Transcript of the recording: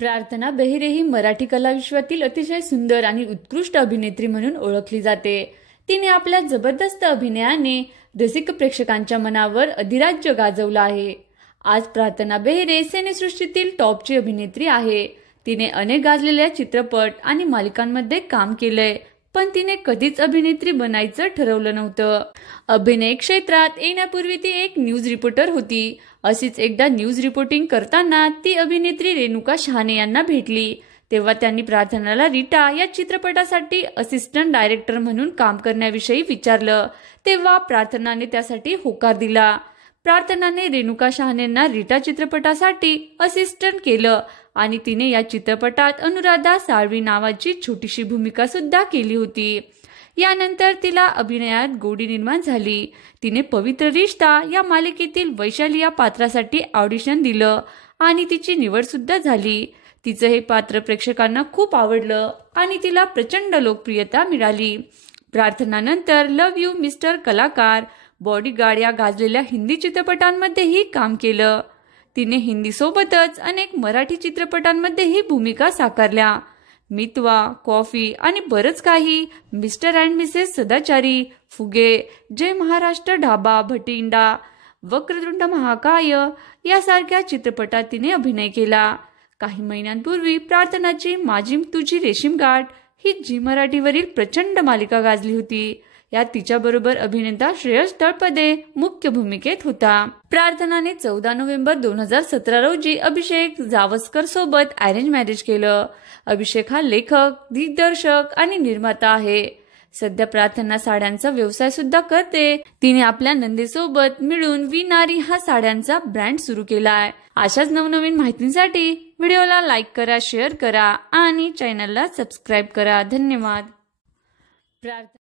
प्रार्थना बेहरे ही मराठी कलाविश्वातील अतिशय सुंदर आणि उत्कृष्ट अभिनेत्री म्हणून ओळखली जाते। तिने आपल्या जबरदस्त अभिनयाने रसिक प्रेक्षकांच्या मनावर अधिराज्य गाजवलं आहे। आज प्रार्थना बेहरे सिनेसृष्टीतील टॉपची अभिनेत्री आहे। तिने अनेक गाजलेल्या चित्रपट आणि मालिकांमध्ये काम केलंय, पण तिने कधीच अभिनेत्री बनायचं ठरवलं नव्हतं। अभिनय क्षेत्रात येण्यापूर्वी ती एक न्यूज रिपोर्टर होती। अशीच एकदा न्यूज रिपोर्टिंग करताना ती अभिनेत्री रेणुका शहाणे यांना भेटली। तेव्हा त्यांनी प्रार्थनाला रीटा या चित्रपटासाठी असिस्टंट डायरेक्टर म्हणून काम करण्याविषयी विचारलं। तेव्हा प्रार्थनाने त्यासाठी होकार दिला। प्रार्थनाने रेणुका शहाणेंना रीटा चित्रपटासाठी असिस्टंट केलं आणि तिने या चित्रपटात अनुराधा साळवी नावाची छोटीशी भूमिका सुद्धा केली होती। यानंतर तिला अभिनयात गोडी निर्माण झाली। तिने पवित्र रिश्ता या मालिकेतील वैशाली या पात्रासाठी ऑडिशन दिलं आणि तिची निवड सुद्धा झाली। तिचं हे पात्र प्रेक्षकांना खूप आवडलं आणि तिला प्रचंड लोकप्रियता मिळाली। प्रार्थनानंतर लव्ह यू मिस्टर कलाकार, बॉडीगार्ड या गाजलेल्या हिंदी चित्रपटांमध्येही काम केलं। तिने हिंदी सोबतच अनेक मराठी चित्रपटांमध्येही भूमिका साकारल्या। मितवा, कॉफी आणि बरंच काही, मिस्टर अँड मिसेस सदाचारी, फुगे, जय महाराष्ट्र ढाबा, भटिंडा, वक्रतुंड महाकाय यासारख्या चित्रपटात तिने अभिनय केला। काही महिन्यांपूर्वी प्रार्थनाची माझी तुझी रेशीमगाठ ही झी मराठीवरील प्रचंड मालिका गाजली होती। यात तिच्याबरोबर अभिनेता श्रेयस तळपदे मुख्य भूमिकेत होता। प्रार्थनाने 14 नोव्हेंबर 2017 रोजी अभिषेक जावस्कर सोबत अरेंज मॅरेज केलं। अभिषेक हा लेखक, दिग्दर्शक आणि निर्माता आहे। सध्या प्रार्थना साड्यांचा व्यवसाय सुद्धा करते। तिने आपल्या नंदेसोबत मिळून विनारी हा साड्यांचा ब्रँड सुरू केलाय। अशाच नवनवीन माहितींसाठी व्हिडिओला लाईक करा, शेअर करा आणि चॅनलला सबस्क्राईब करा। धन्यवाद।